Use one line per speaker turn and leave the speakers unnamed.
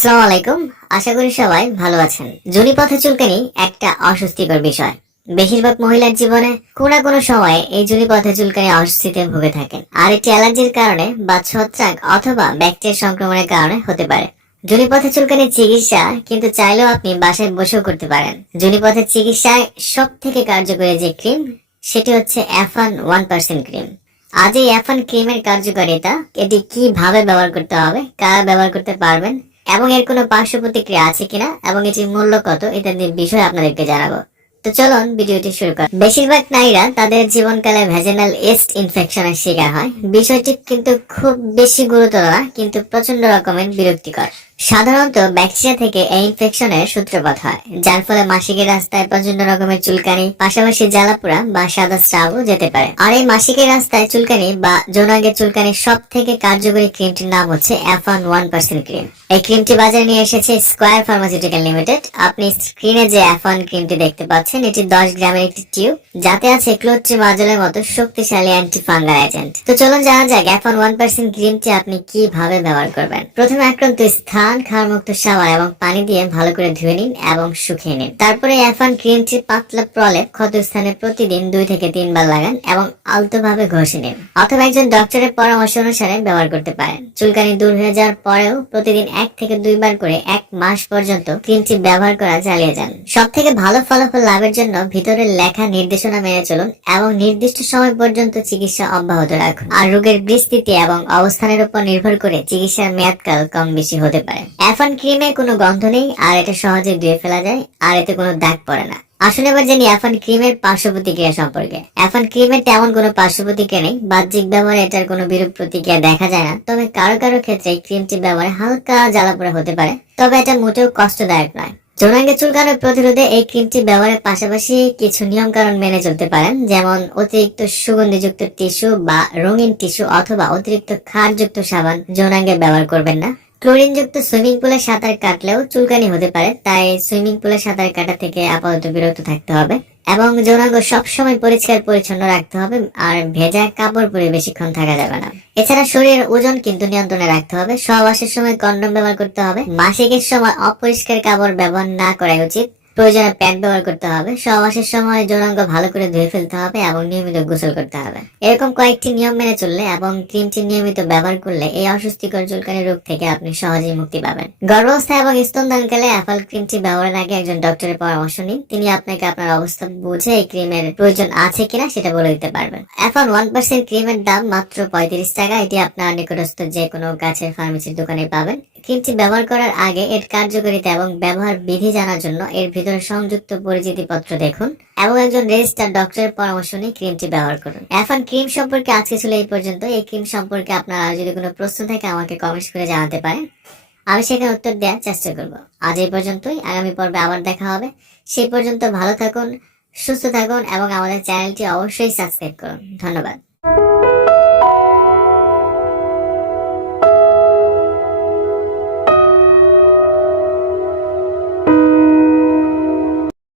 আসসালামু আলাইকুম। আশা করি সবাই ভালো আছেন। জুনি পথে চুলকানি একটা অস্বস্তিকর বিষয়। বেশিরভাগ মহিলার জীবনে কোনো কোনো সময়ে এই জুনি পথে চুলকানি অস্বস্তিতে ভুগে থাকেন। আর এটি অ্যালার্জির কারণে বা ছত্রাক অথবা ব্যাকটেরিয়া সংক্রমণের কারণে হতে পারে। জুনিপথে চুলকানির চিকিৎসা কিন্তু চাইলেও আপনি বাসায় বসেও করতে পারেন। জুনি পথে চিকিৎসায় সব থেকে কার্যকরী যে ক্রিম, সেটি হচ্ছে অ্যাফান ওয়ান পার্সেন্ট ক্রিম। আজ এই অ্যাফান ক্রিমের কার্যকারিতা, এটি কীভাবে ব্যবহার করতে হবে, কারা ব্যবহার করতে পারবেন এবং এর কোনো পার্শ্ব প্রতিক্রিয়া আছে কিনা এবং এটির মূল্য কত ইত্যাদি বিষয় আপনাদেরকে জানাব। তো চলুন ভিডিওটি শুরু কর। বেশিরভাগ নারীরা তাদের জীবনকালে ভ্যাজেনাল এস্ট ইনফেকশনের শিকার হয়। বিষয়টি কিন্তু খুব বেশি গুরুতর না, কিন্তু প্রচণ্ড রকমের বিরক্তিকর। সাধারণত ব্যাকটেরিয়া থেকে এই ইনফেকশনের সূত্রপাত হয়, যার ফলে মাসিকের রাস্তায় প্রচণ্ড রকমের চুলকানি, পাশাপাশি জ্বালাপোড়া বা সাদা স্রাবও যেতে পারে। আর এই মাসিকের রাস্তায় চুলকানি বা যৌনাঙ্গের চুলকানির সব থেকে কার্যকরী ক্রিমটির নাম হচ্ছে অ্যাফান ওয়ান পার্সেন্ট ক্রিম এই ক্রিমটি বাজারে নিয়ে এসেছে স্কোয়ার ফার্মাসিউটিক্যাল লিমিটেড আপনি স্ক্রিনে যে অ্যাফান ক্রিমটি দেখতে পাচ্ছেন, এটি দশ গ্রামের একটি টিউব, যাতে আছে ক্লোট্রিমাজলের মতো শক্তিশালী অ্যান্টি ফাঙ্গাল এজেন্ট তো চলুন জানা যাক অ্যাফান ওয়ান পার্সেন্ট ক্রিমটি আপনি কীভাবে ব্যবহার করবেন। প্রথমে আক্রান্ত স্থান ক্ষারমুক্ত সাবান এবং পানি দিয়ে ভালো করে ধুয়ে নিন এবং শুকিয়ে নিন। তারপরে অ্যাফান ক্রিমটি পাতলা প্রলেপ ক্ষত স্থানে প্রতিদিন দুই থেকে তিনবার লাগান এবং আলতোভাবে ঘষে নিন। অথবা একজন ডক্টরের পরামর্শ অনুসারে ব্যবহার করতে পারেন। চুলকানি দূর হয়ে যাওয়ার পরেও প্রতিদিন এক থেকে দুইবার করে এক মাস পর্যন্ত ক্রিমটি ব্যবহার করা চালিয়ে যান। সব থেকে ভালো ফলাফল লাভের জন্য ভিতরের লেখা নির্দেশনা মেনে চলুন এবং নির্দিষ্ট সময় পর্যন্ত চিকিৎসা অব্যাহত রাখুন। আর রোগের বিস্তৃতি এবং অবস্থানের উপর নির্ভর করে চিকিৎসার মেয়াদকাল কম বেশি হতে পারে। অ্যাফান ক্রিমে কোনো গন্ধ নেই, আর এটা সহজে ধুয়ে ফেলা যায়, আর এতে কোনো দাগ পড়ে না। আসুন এবার জানি অ্যাফান ক্রিমের পার্শ্ব প্রতিক্রিয়া সম্পর্কে। অ্যাফান ক্রিমের তেমন কোনো পার্শ্ব প্রতিক্রিয়া নেই, বাহ্যিক ব্যবহারে এটার কোনো বিরূপ প্রতিক্রিয়া দেখা যায় না, তবে কারও কারও ক্ষেত্রে ক্রিমটি ব্যবহারে হালকা জ্বালাপোড়া হতে পারে, তবে এটা মোটেও কষ্টদায়ক নয়। যৌনাঙ্গে চুলকানোর প্রতিরোধে এই ক্রিমটি ব্যবহারের পাশাপাশি কিছু নিয়ম কারণ মেনে চলতে পারেন, যেমন অতিরিক্ত সুগন্ধিযুক্ত টিস্যু বা রঙিন টিস্যু অথবা অতিরিক্ত ক্ষারযুক্ত সাবান যৌনাঙ্গে ব্যবহার করবেন না। ক্লোরিন যুক্ত সুইমিং পুলে সাঁতার কাটলেও চুলকানি হতে পারে, তাই সুইমিং পুলে সাঁতার কাটা থেকে আপাতত বিরত থাকতে হবে এবং যৌনাঙ্গ সবসময় পরিষ্কার পরিচ্ছন্ন রাখতে হবে আর ভেজা কাপড় পরে বেশিক্ষণ থাকা যাবে না। এছাড়া শরীরের ওজন কিন্তু নিয়ন্ত্রণে রাখতে হবে। সহবাসের সময় কন্ডম ব্যবহার করতে হবে। মাসিকের সময় অপরিষ্কার কাপড় ব্যবহার না করাই উচিত। প্রয়োজনে প্যাড ব্যবহার করতে হবে। সহবাসের সময় যৌনাঙ্গ ভালো করে ধুয়ে ফেলতে হবে এবং নিয়মিত গোসল করতে হবে। এরকম কয়েকটি নিয়ম মেনে চললে এবং ক্রিমটি নিয়মিত ব্যবহার করলে এই অস্বস্তিকর চুলকানি রোগ থেকে আপনি সহজেই মুক্তি পাবেন। গর্ভাবস্থা এবং স্তনদানকালে অ্যাপল ক্রিমটি ব্যবহারের আগে একজন ডক্টরের পরামর্শ নিন। তিনি আপনাকে আপনার অবস্থা বুঝে এই ক্রিমের প্রয়োজন আছে কিনা সেটা বলে দিতে পারবেন। এখন ওয়ান পার্সেন্ট ক্রিমের দাম মাত্র পঁয়ত্রিশ টাকা। এটি আপনার নিকটস্থ যে কোনো গাছের ফার্মেসির দোকানে পাবেন। ক্রিমটি ব্যবহার করার আগে এর কার্যকারিতা এবং ব্যবহার বিধি জানার জন্য এর ভিতরে সংযুক্ত পরিচিতি পত্র দেখুন এবং একজন রেজিস্টার ডক্টরের পরামর্শ নিয়ে ক্রিমটি ব্যবহার করুন। এখন ক্রিম সম্পর্কে আজকে ছিল এই পর্যন্ত। এই ক্রিম সম্পর্কে আপনার যদি কোনো প্রশ্ন থাকে আমাকে কমেন্টস করে জানাতে পারেন। আমি সেখানে উত্তর দেওয়ার চেষ্টা করব। আজ এই পর্যন্তই। আগামী পর্বে আবার দেখা হবে। সেই পর্যন্ত ভালো থাকুন, সুস্থ থাকুন এবং আমাদের চ্যানেলটি অবশ্যই সাবস্ক্রাইব করুন। ধন্যবাদ।